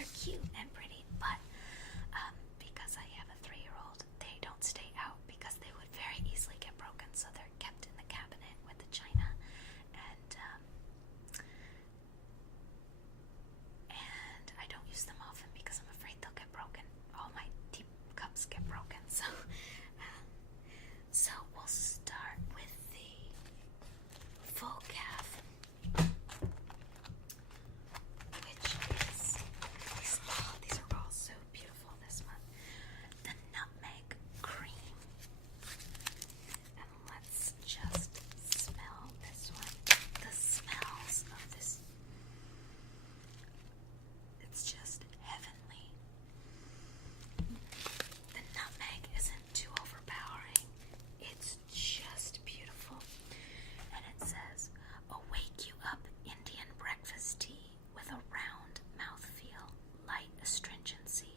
they're cute and pretty, but because I have a 3-year-old, they don't stay out because they would very easily get broken, so they're kept in the cabinet with the china, and I don't use them often because I'm afraid they'll get broken. All my teacups get broken, so we'll start with the full calf, which is these are all so beautiful this month. The nutmeg cream, and let's just smell this one. The smells of this, it's just heavenly. The nutmeg isn't too overpowering. It's just beautiful. And it says, awake you up Indian breakfast tea with a round mouthfeel, light astringency,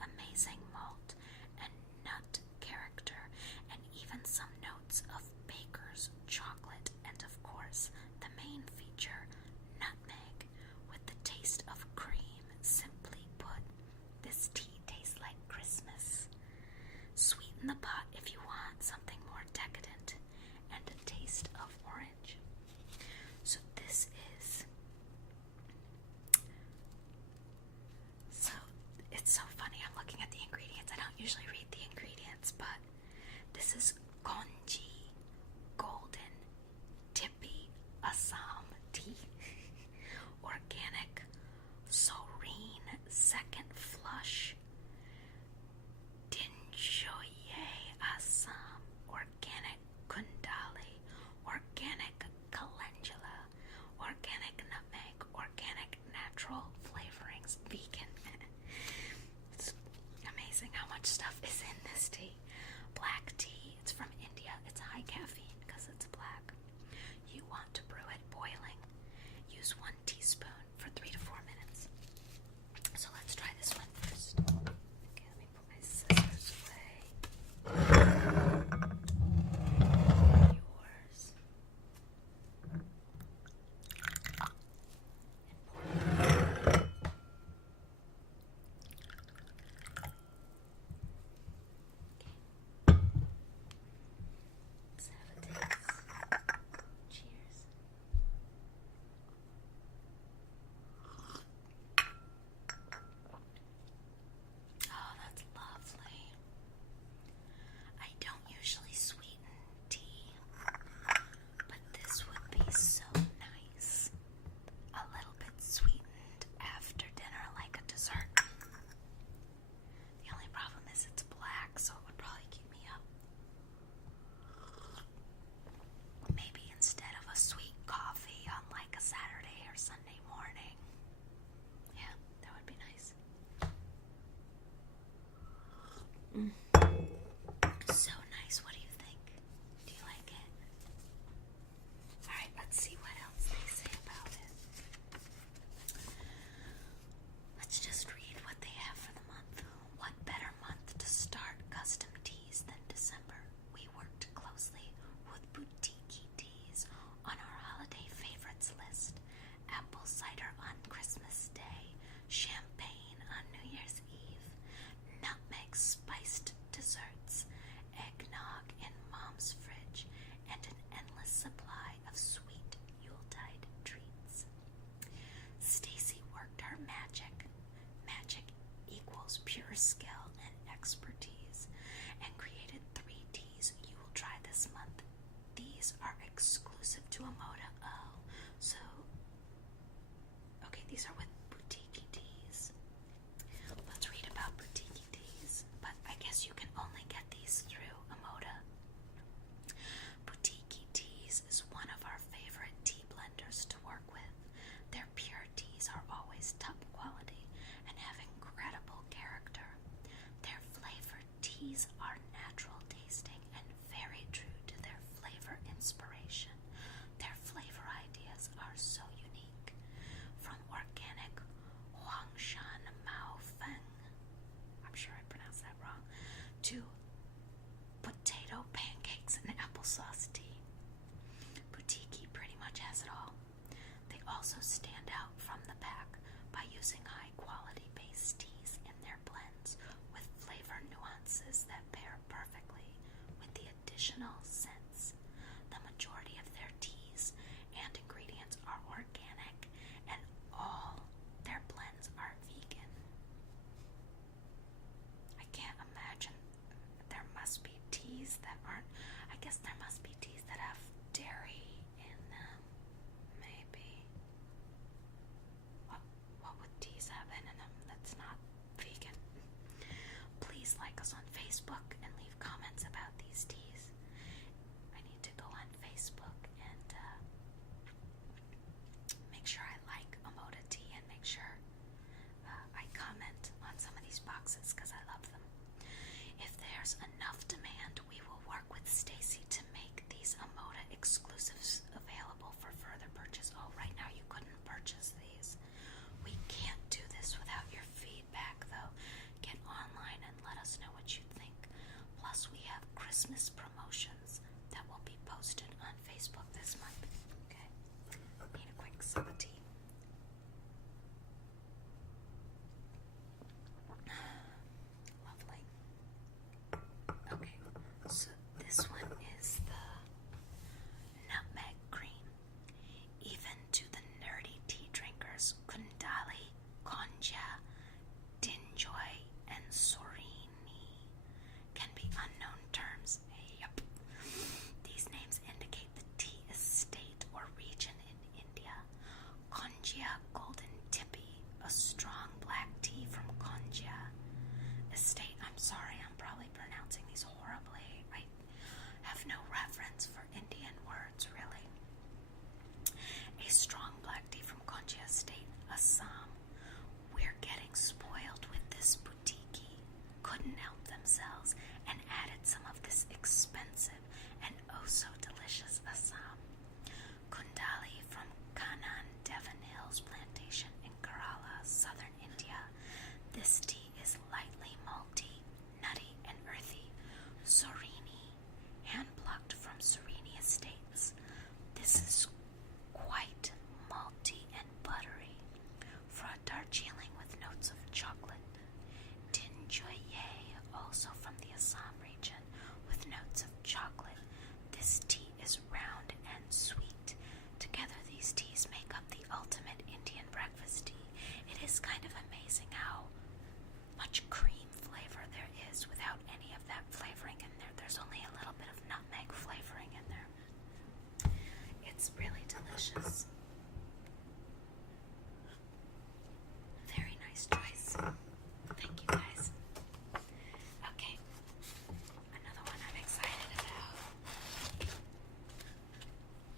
amazing malt, and nut character, and even some notes of baker's chocolate, and of course, the main feature, nutmeg, with the taste of cream. Simply put, this tea tastes like Christmas. Sweeten the pot if you want something more decadent, and a taste of orange. So this is, so it's so funny, I'm looking at the ingredients. I don't usually read the ingredients, but this is Konji Golden Tippy Assam tea, organic Soreen Second Flush, Dinjoye Assam, organic Kundali, organic calendula, organic nutmeg, organic natural flavorings, vegan. It's amazing how much stuff is in this tea. Black tea, it's from India. It's high caffeine because it's black. You want to brew it boiling. Use 1 teaspoon for 3 to 4 minutes. So let's try this one first. Okay, let me put my scissors away. Yours. Let's have a taste. Cheers. Oh, that's lovely. I don't usually sweeten tea, but this would be so nice. A little bit sweetened after dinner, like a dessert. The only problem is it's black, so it would probably keep me up. Maybe instead of a sweet coffee on like a Saturday or Sunday morning. Yeah, that would be nice. So nice. What do you think? Do you like it? Alright, let's see what else they say about it. Let's just read what they have for the month. What better month to start custom teas than December? We worked closely with boutique teas on our holiday favorites list. Apple cider on Christmas Day, champagne on New Year's Eve, nutmeg spiced desserts, eggnog in Mom's fridge, and an endless supply of sweet Yuletide treats. Stacy worked her magic. Magic equals pure skill and expertise, and created 3 teas you will try this month. These are exclusive to Amoda. Oh, so okay, these are with boutique teas. Let's read about boutique teas, but I guess you can only get these through Amoda. Boutique teas is one of our favorite tea blenders to work with. Their pure teas are always top quality and have incredible character. Their flavored teas are natural tasting and very true to their flavor inspiration. Their flavor ideas are so unique. From organic traditional scents. The majority of their teas and ingredients are organic, and all their blends are vegan. I can't imagine. There must be teas that aren't. I guess there must be teas that have dairy in them. Maybe. What would teas have in them that's not vegan? Please like us on Facebook and leave comments about these teas. I need to go on Facebook and make sure I like Amoda tea and make sure I comment on some of these boxes because I love them. If there's enough demand, we will work with Stacy to make these Amoda exclusives available for further purchase. Oh, right now you couldn't purchase these. We can't do this without your feedback, though. Get online and let us know what you think. Plus, we have Christmas promotions that will be posted on Facebook this month. Okay, need a quick sip of tea. Lovely. Okay, so this one is the nutmeg green. Even to the nerdy tea drinkers, Kundali, Konja, Dinjoy, and Sorini can be unknown terms. Yep. These names indicate the tea estate or region in India. Konja Golden Tippy, a strong black tea from Konja estate. I'm sorry, I'm probably pronouncing these horribly. I have no reference for Indian words, really. A strong black tea from Konja estate, Assam. We're getting spoiled with this boutique. Couldn't help themselves and added some of this expensive and oh so delicious Assam. Kundali from Kanan Devon Hills Plantation in Kerala, southern India. This tea is lightly malty, nutty, and earthy. Sorini, hand-plucked from Sorini Estates. This is quite malty and buttery for a Darjeeling with notes of chocolate. Dinjoye, also from the Assam region, with notes of chocolate. This tea is round and sweet. Together, these teas make up the ultimate Indian breakfast tea. It is kind of amazing how much cream flavor there is without any of that flavoring in there. There's only a little bit of nutmeg flavoring in there. It's really delicious. Very nice choice. Thank you, guys. Okay, another one I'm excited about.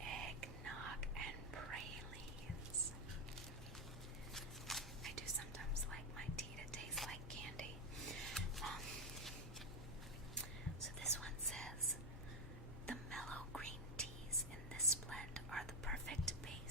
Eggnog and pralines. I do sometimes like my tea to taste like candy. So this one says, the mellow green teas in this blend are the perfect base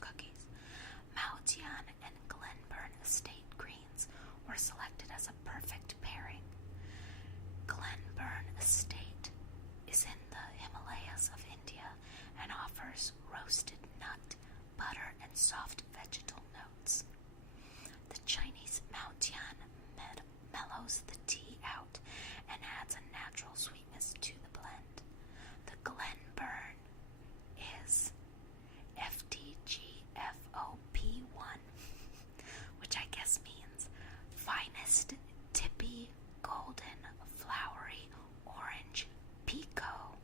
cookies. Maotian and Glenburn Estate greens were selected as a perfect pairing. Glenburn Estate is in the Himalayas of India and offers roasted nut, butter, and soft vegetal notes. The Chinese Maotian mellows the tea out and adds a natural sweetness to the blend. The Glenburn is FTGFOP1, which I guess means finest tippy golden flowery orange pico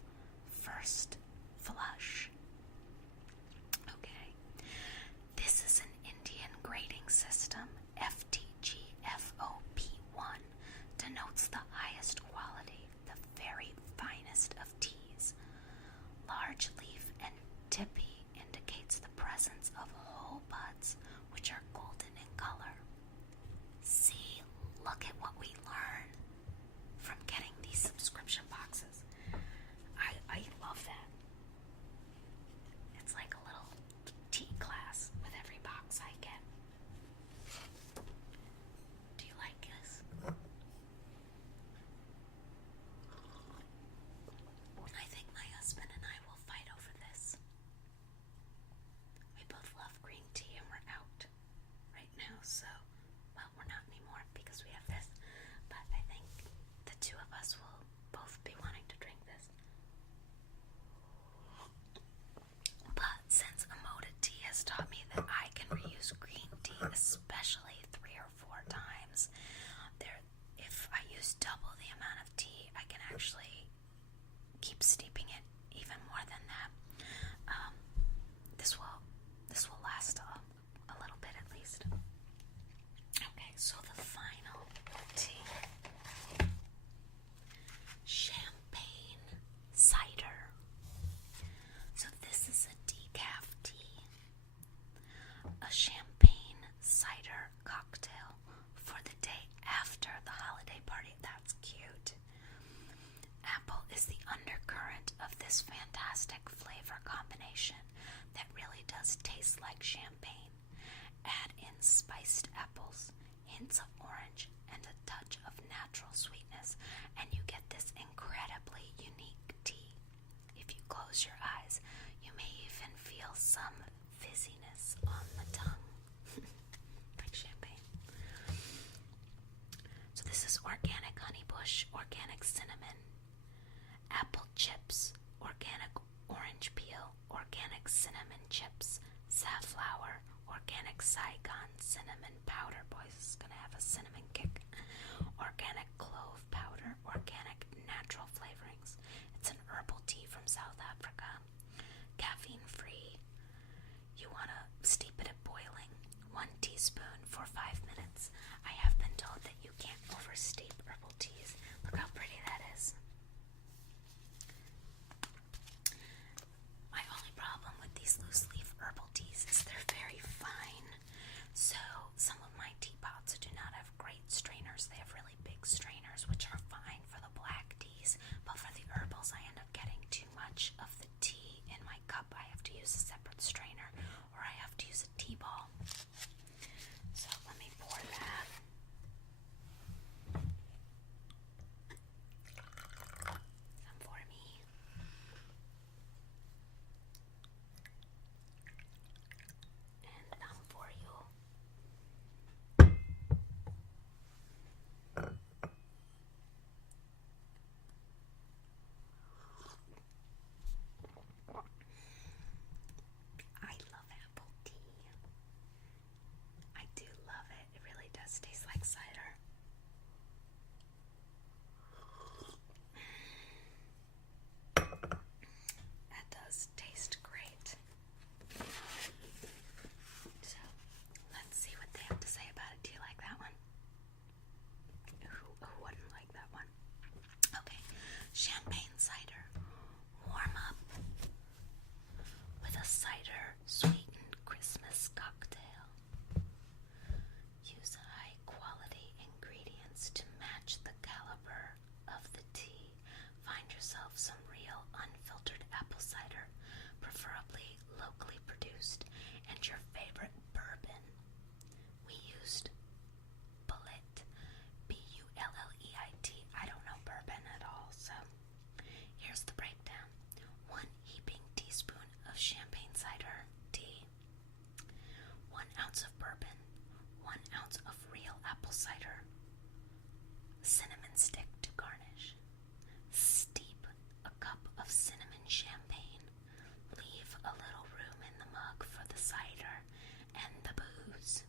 first flush. Okay, this is an Indian grading system. FTGFOP1 denotes the highest quality, the very finest of teas. Large leaf and tippy indicates the presence of whole buds, which are golden in color. See, look at what we learn from getting these subscription boxes. I love that. It's like a little tea class with every box I get. Do you like this? I think my husband and I will fight over this. We both love green tea and we're out right now, so, well, we're not anymore because we have this, but I think the two of us will both be wanting to drink this. But since Amoda tea has taught me that I can reuse green tea, especially 3 or 4 times, if I use double the amount of tea, I can actually keep steeping it even more than that. This will last a little bit at least. Okay, so the final tea. Champagne cider. So this is a decaf tea. A champagne cider cocktail for the day after the holiday party. That's cute. Apple is the undercurrent of this fantastic flavor combination that really does taste like champagne. Add in spiced apples, hints of orange, and a touch of natural sweetness, and you get this incredibly unique tea. If you close your eyes, you may even feel some fizziness on the tongue, like champagne. So this is organic honeybush, organic cinnamon, apple chips, organic orange peel, organic cinnamon chips, safflower, organic Saigon cinnamon powder. Boy, this is going to have a cinnamon kick. Organic clove powder, organic natural flavorings. It's an herbal tea from South Africa. Caffeine free. You want to steep it at boiling. 1 teaspoon for 5 minutes. I have been told that you can't oversteep herbal teas. Look how pretty that is. My only problem with these loose leaf herbal teas is they're very fine. So some of my teapots do not have great strainers. They have really big strainers, which are fine for the black teas, but for the herbals I end up getting too much of the tea in my cup. I have to use a separate strainer, or I have to use a tea ball. So let me pour that. Some for me. And none for you. I love apple tea. I do love it. It really does taste like cider. That does taste great. So, let's see what they have to say about it. Do you like that one? Who wouldn't like that one? Okay, champagne cider. Warm up with a cider sweetened Christmas cocktail. Use high quality ingredients to match the caliber of the tea. Find yourself some real unfiltered apple cider, preferably locally produced, and your cider, cinnamon stick to garnish. Steep a cup of cinnamon champagne. Leave a little room in the mug for the cider and the booze.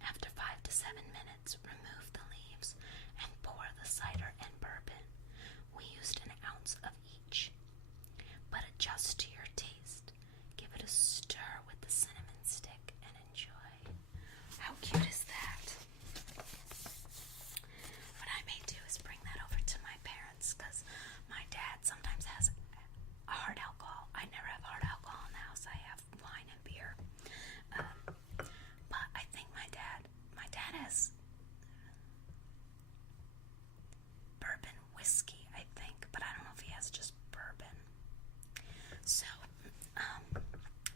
After 5 to 7 minutes, remove the leaves and pour the cider and bourbon. We used an ounce of each, but adjust to your taste. Give it a stir with the cinnamon stick and enjoy. How cute is that? What I may do is bring that over to my parents, because my dad sometimes has hard alcohol. I never have hard alcohol in the house. I have wine and beer. But I think my dad has bourbon whiskey, I think, but I don't know if he has just bourbon. So,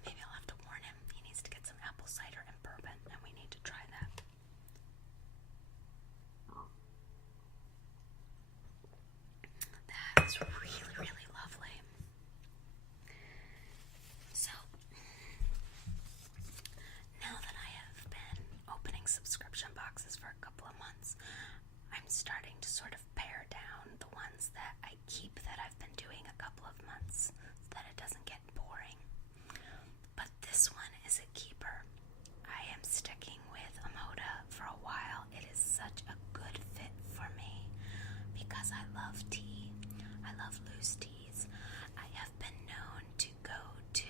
maybe I'll have to warn him. He needs to get some apple cider and bourbon, and we need to try that. That is really, really lovely. So, now that I have been opening subscription boxes for a couple of months, I'm starting to sort of pare down the ones that I keep that I've been doing a couple of months so that it doesn't get boring. But this one is a keeper. I am sticking with Amoda for a while. It is such a good fit for me because I love tea. I love loose teas. I have been known to go to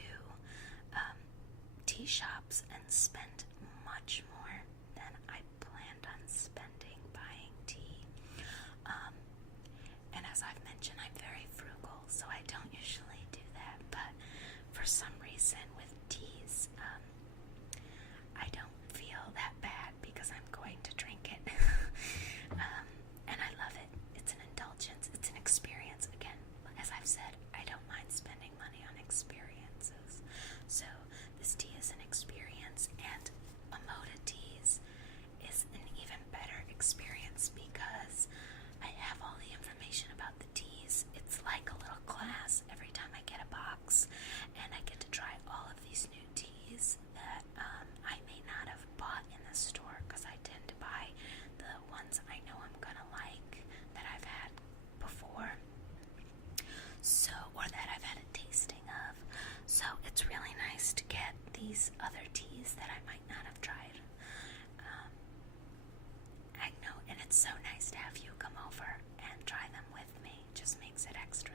tea shops and spend much more than I planned on spending buying tea. And as I've mentioned, I'm very frugal, so I don't usually do that. But for some reason with teas, I don't feel that bad because I'm going to drink it. And I love it. It's an indulgence. It's an experience. Again, as I've said, I don't mind spending money on experiences. So this tea is an experience, and Amoda Teas is an even better experience because I have all the information about the teas. It's like a little class every time I get a box, and I get to try all of these new teas that I may not have bought in the store, because I tend to buy the ones I know I'm gonna like that I've had before, or that I've had a tasting of. So it's really nice to get these other teas that I might not have tried. I know, and it's so nice to have you come over and try them with me. It just makes it extra